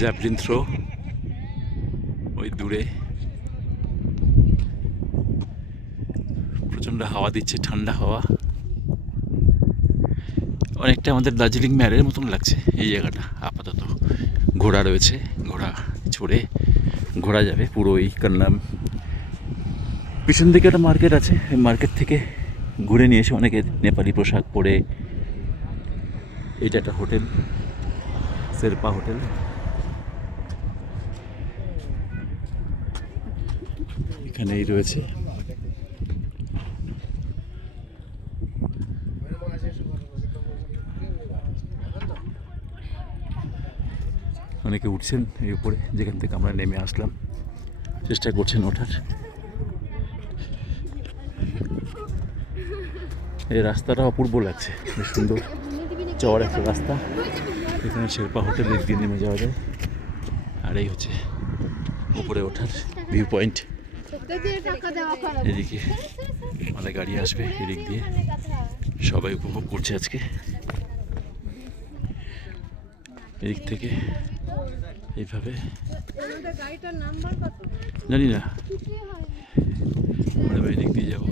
Javelin throw ওই দূরে প্রচণ্ড হাওয়া দিচ্ছে, ঠান্ডা হাওয়া। অনেকটা আমাদের দার্জিলিং ম্যারের মতন লাগছে এই জায়গাটা। আপাতত ঘোড়া রয়েছে, ঘোড়া চড়ে ঘোরা যাবে পুরো এই কান্নাম। পিছন দিকে একটা মার্কেট আছে, এই মার্কেট থেকে ঘুরে নিয়ে এসে অনেকে নেপালি পোশাক পরে। এটা একটা হোটেল, শেরপা হোটেল। এখানেই রয়েছে। অনেকে উঠছেন এই উপরে, যেখান থেকে আমরা নেমে আসলাম, চেষ্টা করছেন ওঠার। এই রাস্তাটা অপূর্ব লাগছে, বেশ সুন্দর চওড়া একটা রাস্তা। এখানে শেরপা হোটেল দিয়ে নেমে যাওয়া যায়। আর এই হচ্ছে উপরে ওঠার ভিউ পয়েন্ট। এদিকে আমাদের গাড়ি আসবে, এদিক দিয়ে সবাই উপভোগ করছে আজকে। এদিক থেকে এইভাবে জানি না, আমরা এদিক দিয়ে যাবো।